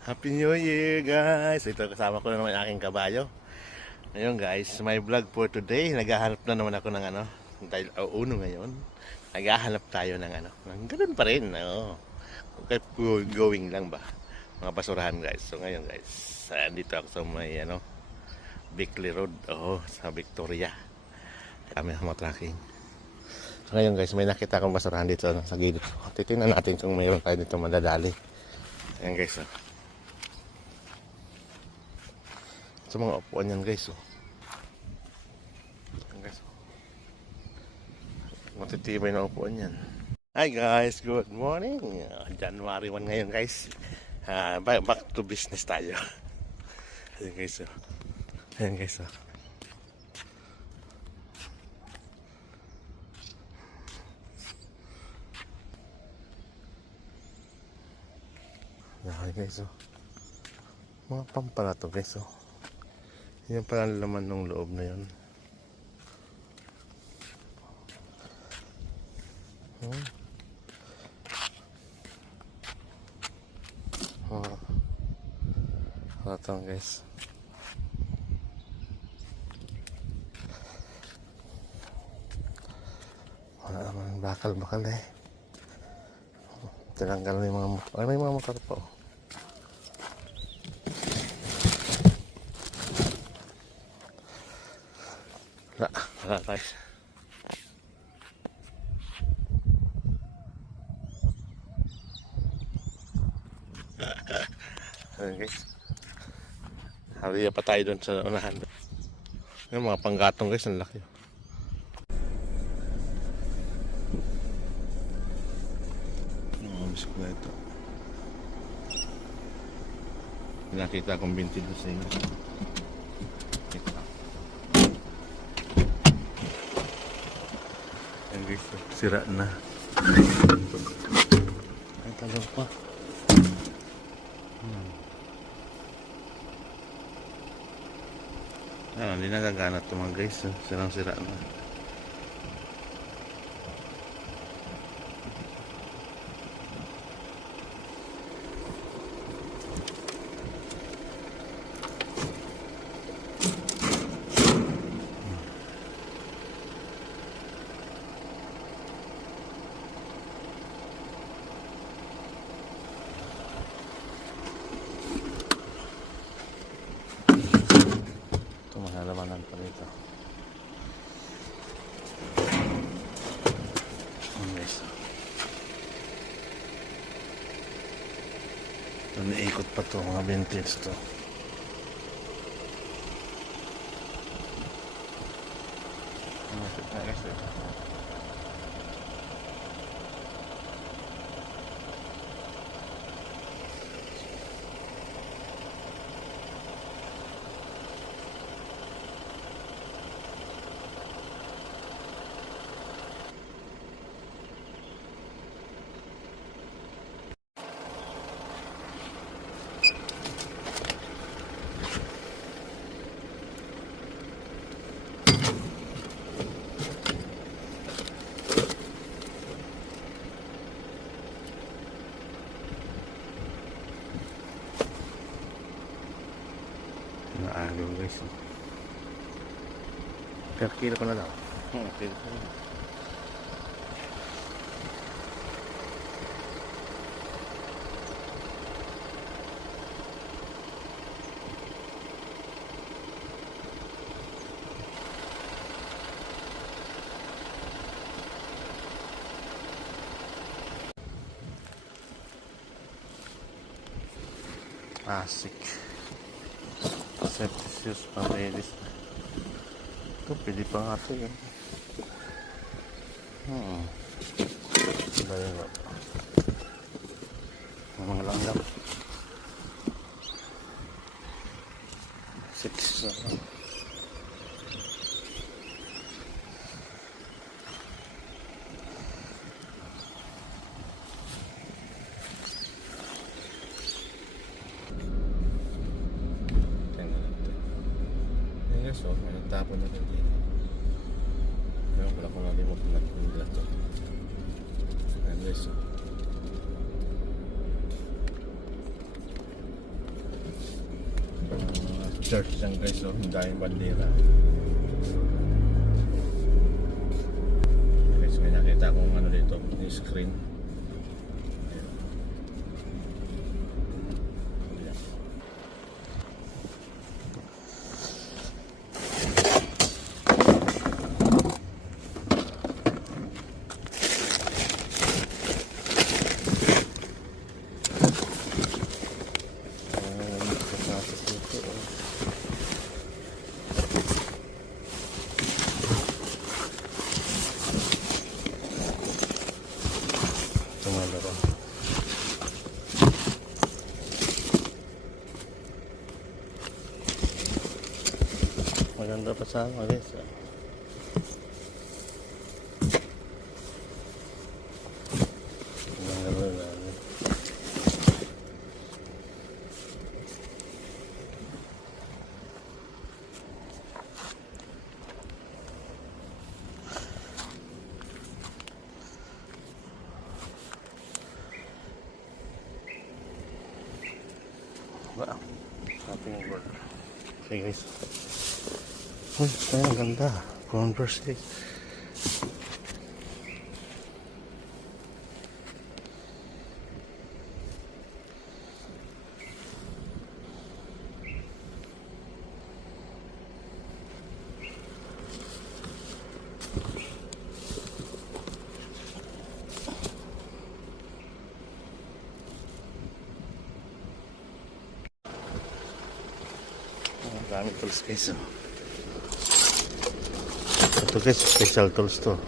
Happy New Year guys! Ito kasama ko na naman ang aking kabayo. Ngayon guys, my vlog for today. Naghahanap na naman ako ng dahil uno ngayon. Naghahanap tayo ng ganun pa rin. Keep going lang ba? Mga basurahan guys. So ngayon guys, andito ako sa may Bickley Road. Sa Victoria. Kami mga tracking. So ngayon guys, may nakita akong basurahan dito sa gilid. Titingnan natin kung mayroon tayo dito madadali. Ayan guys, sa mga upuan yan guys, Ayan guys, matitibay na upuan yan. Hi guys, good morning. January 1 ngayon guys. Back to business tayo. Ayan guys, Ayan guys, Ayan guys, mga pampala to guys, Yan pala ang laman ng loob na yun. Ito guys. Wala naman bakal-bakal eh. Tinanggal na yung mga motor. May mga motor pa Wala guys. Ayan guys. Haliya pa tayo doon sa unahan. Yung mga panggatong guys, ang laki. Bisikleta. Nakita akong 22 sa inyo. Ayan guys, sira na. Ay, talagang pa. Hindi nagagana ito mga guys. Sirang-sira na. Mahalawanan pa rito. Guys. Ito naikot pa to, mga vintage to. Naagaw guys. Per kilo ko na daw. Kilo ko na. Asik. Septisius pamelis. Ito, pili pa nga ito yun. Dahil mga langgam. 6 So, may nagtapon na din dito. Pero wala kong nalimutan natin nila ito. Ayan guys, Church yan guys, oh. Ang daming bandera. Guys, may nakita akong ano dito, yung screen. Tumalaro. Maganda pa sa ako guys. Maganda lang. Wow, shopping world. Okay guys. Uy, kaya ang ganda. Converse guys. Maraming tools guys. Ito guys, special tools to.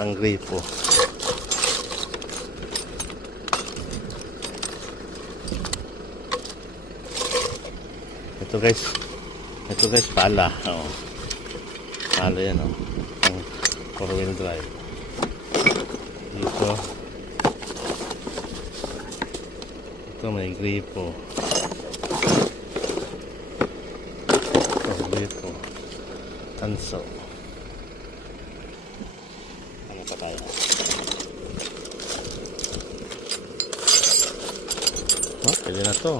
Ang gripo. Ito guys, pala. Oh. Pala yan, oh. Ang 4-wheel drive. Ito may gripo. Ito. Tanso. Ano pa tayo? Oh, pwede na to.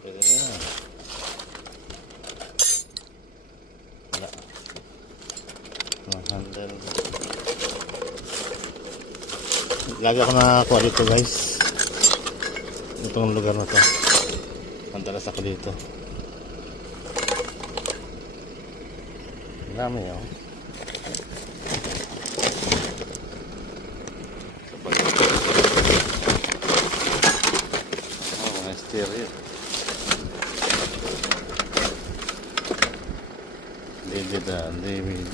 Pwede na. Wala. Handle. Lagi ako nakakuha dito guys. Itong lugar na to. Mandalas ako dito. Ang dami yun. Oh, mga stereo. David.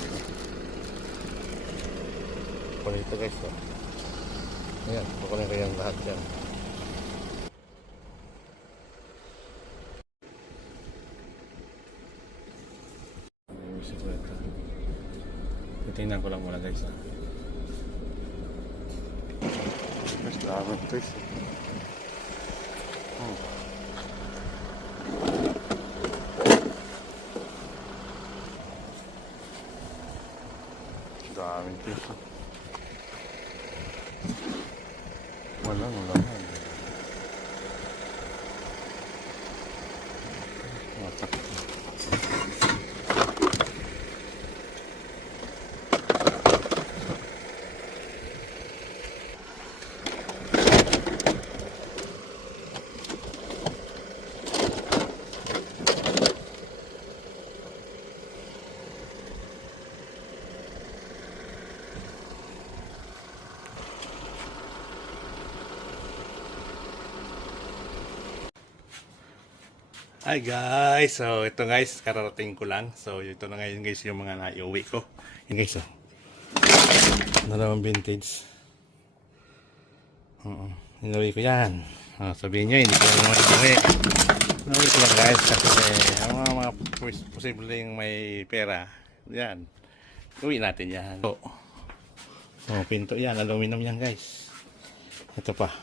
Pwede ito guys. Oh. Ayan, kukunin ko yung lahat yan. Titingnan ko lang muna guys. Mas dami ito guys. Daming piso. Walang laman. Matak. Hi guys! So ito guys, kararating ko lang. So ito na ngayon guys yung mga naiuwi ko. Yan guys oh. Dalawang vintage. Inuwi ko yan. Sabihin nyo, hindi ko naman inuwi. Inuwi ko yan guys kasi ang mga posibleng may pera. Yan. Iuwi natin yan. Pinto yan. Aluminum yan guys. Ito pa.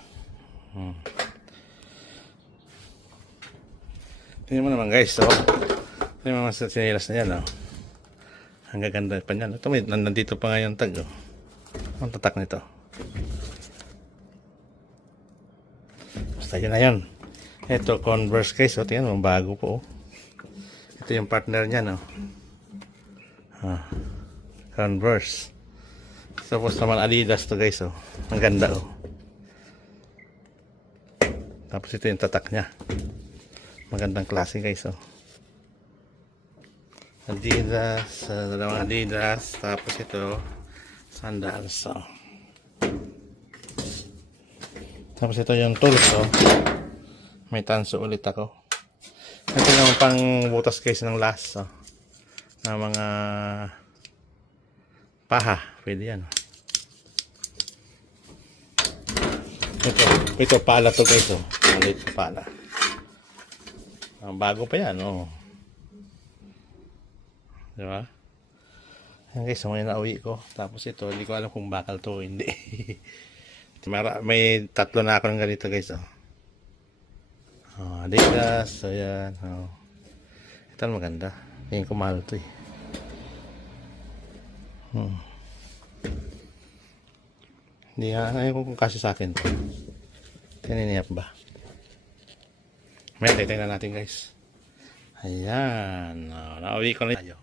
Tingnan mo naman guys, so tingnan mo naman sa sinilas na yan, oh. Ang gaganda pa niyan. Ito, nandito pa nga yung tag, oh. Ang tatak nito. Basta yun na yun. Ito, Converse guys. O, tingnan mo, bago po. Ito yung partner niya, no? Converse. Tapos naman Adidas to guys, oh. Ang ganda, oh. Tapos ito yung tatak niya. Magandang klase guys, oh. Adidas, dalawang Adidas. Tapos ito, sandals, oh. Tapos ito yung tools, oh. May tanso ulit ako. Ito yung pang butas guys ng last, oh. Na mga paha. Pwede yan. Ito pala to guys, oh. Maliit na pala. Bago pa yan, oh. Diba? Yan guys, may nauwi ko. Tapos ito, hindi ko alam kung bakal to o hindi. May tatlo na ako ng ganito guys, oh. Adidas, ayan, oh. Ito maganda. Tingin ko mahal to, eh. Hindi nga, ngayon kung kasi sa akin to. Tininiyap ba? May tingnan natin guys. Ayan, oh, nauwi ko na tayo.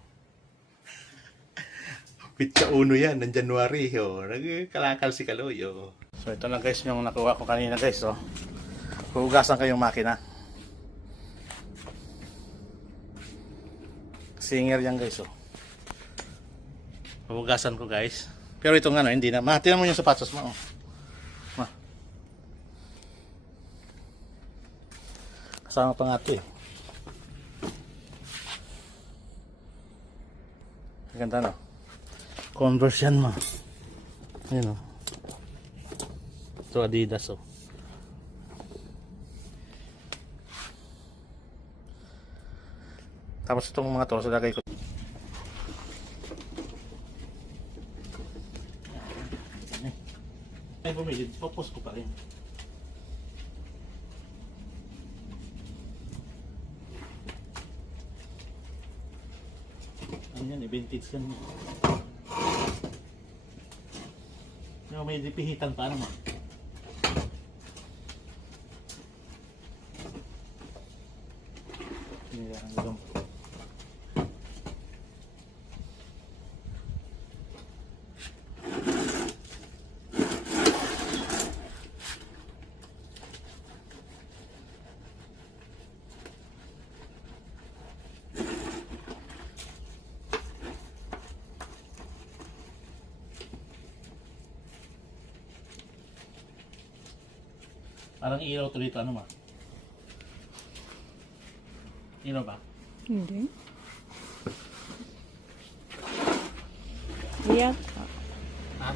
Pitsa uno yan, ng January, oh. Nagkalakal si Kaloy, oh. So ito na guys yung nakuha ko kanina guys, oh. Hugasan ko yung makina. Singer yan guys, oh. Hugasan ko guys. Pero ito nga, no, hindi na. Tingnan mo yung sapatos mo, oh. Kasama pa nga ito, eh. Ganda, no? Converse yan, ma. Ayun, oh. Ito Adidas, oh. Tapos itong mga to, lagay ko. Ay, bumili. Popost ko pa rin. Ano yan, vintage yan. May dipihitan pa naman. Parang ilaw to dito, ano ma? Ilaw ba? Hindi. Iya. Ha?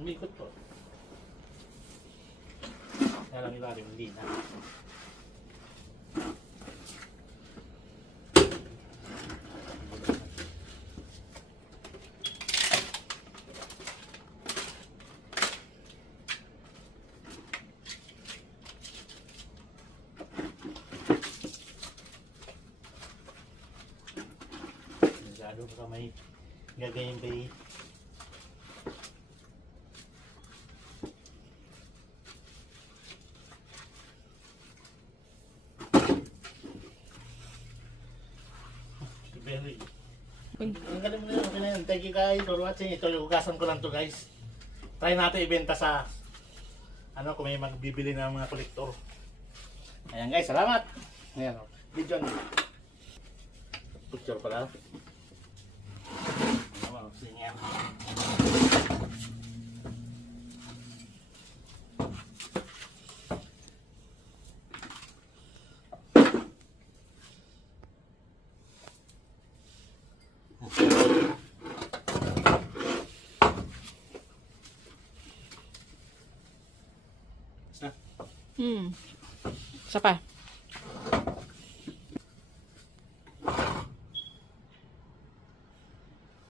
Umikot to. Kaya lang ilalim, hindi na. Baka may gagawin kayo. Very. Ang galing mo na yun. Okay na yun. Thank you guys for watching. Ito yung hugasan ko lang to guys. Try natin ibenta sa kung may magbibili ng mga kolektor. Ayan guys, salamat. Ayan o. Video nyo. Picture pala. Singer. Isa pa.